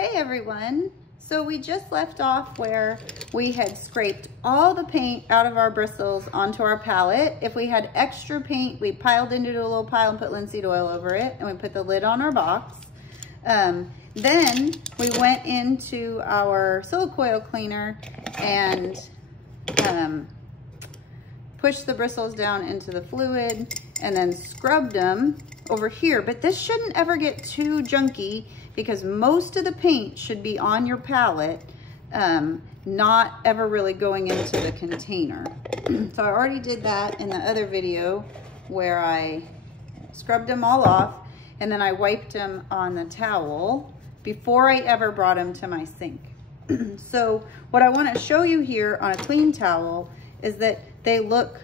Hey everyone. So we just left off where we had scraped all the paint out of our bristles onto our palette. If we had extra paint, we piled into a little pile and put linseed oil over it, and we put the lid on our box. Then we went into our silicoid oil cleaner and pushed the bristles down into the fluid and then scrubbed them over here. But this shouldn't ever get too junky because most of the paint should be on your palette, not ever really going into the container. So I already did that in the other video where I scrubbed them all off and then I wiped them on the towel before I ever brought them to my sink. So what I want to show you here on a clean towel is that they look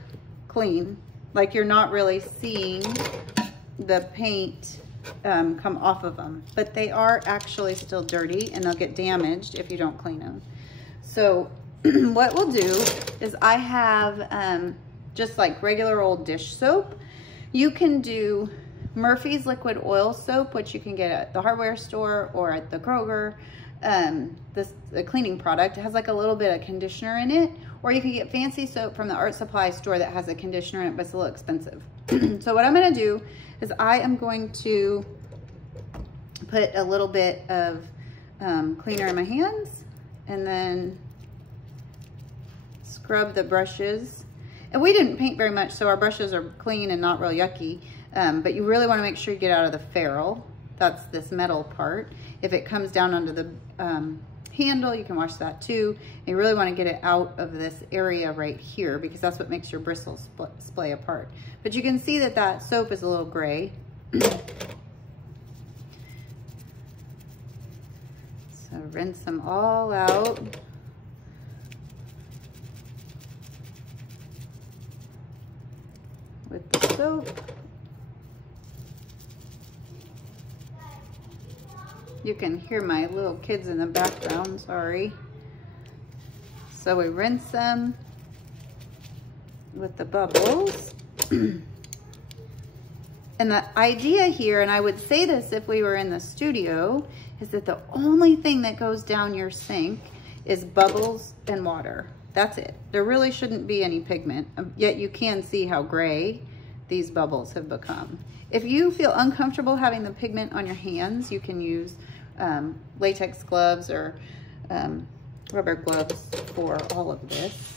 clean, like you're not really seeing the paint come off of them, but they are actually still dirty and they'll get damaged if you don't clean them. So what we'll do is I have just like regular old dish soap. You can do Murphy's liquid oil soap, which you can get at the hardware store or at the Kroger. The cleaning product, it has like a little bit of conditioner in it, or you can get fancy soap from the art supply store that has a conditioner in it, but it's a little expensive. So what I'm going to do is I am going to put a little bit of cleaner in my hands and then scrub the brushes. And we didn't paint very much, so our brushes are clean and not real yucky, but you really want to make sure you get out of the ferrule. That's this metal part. If it comes down onto the handle, you can wash that too. And you really want to get it out of this area right here because that's what makes your bristles splay apart. But you can see that that soap is a little gray. So rinse them all out. With the soap. You can hear my little kids in the background, sorry. So we rinse them with the bubbles. And the idea here, and I would say this if we were in the studio, is that the only thing that goes down your sink is bubbles and water. That's it. There really shouldn't be any pigment, yet you can see how gray these bubbles have become. If you feel uncomfortable having the pigment on your hands, you can use latex gloves or rubber gloves for all of this.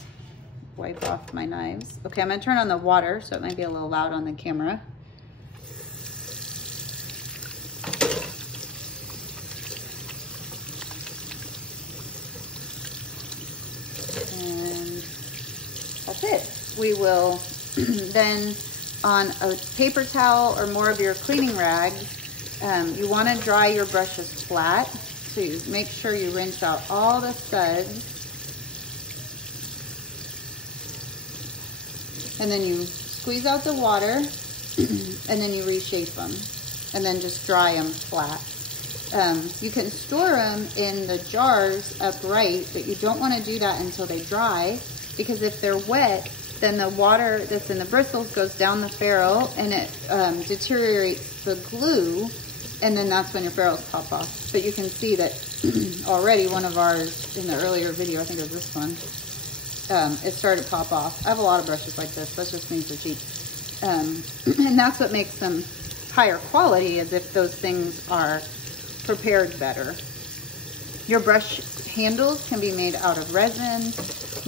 Wipe off my knives. Okay, I'm gonna turn on the water, so it might be a little loud on the camera. And that's it. We will then, on a paper towel or more of your cleaning rag, you want to dry your brushes flat. So you make sure you rinse out all the suds. And then you squeeze out the water and then you reshape them and then just dry them flat. You can store them in the jars upright, but you don't want to do that until they dry, because if they're wet, then the water that's in the bristles goes down the ferrule and it deteriorates the glue, and then that's when your ferrules pop off. But you can see that already one of ours in the earlier video, I think it was this one, it started to pop off. I have a lot of brushes like this. That just means they're cheap. And that's what makes them higher quality, is if those things are prepared better. Your brush handles can be made out of resin,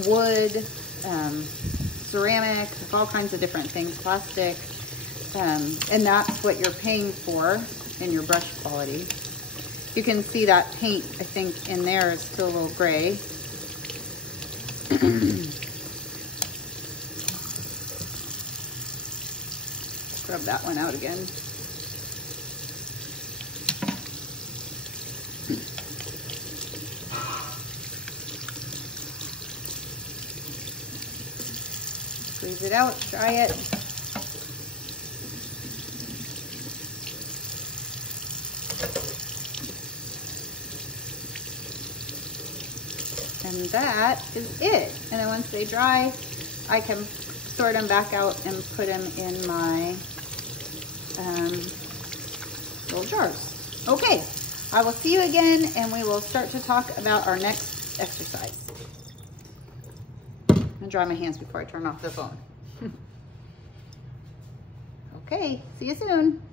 wood, ceramic, all kinds of different things, plastic, and that's what you're paying for in your brush quality. You can see that paint, I think, in there is still a little gray. Scrub that one out again. Squeeze it out, dry it. And that is it. And then once they dry, I can sort them back out and put them in my little jars. Okay, I will see you again, and we will start to talk about our next exercise. I'm gonna dry my hands before I turn off the phone. Okay, see you soon.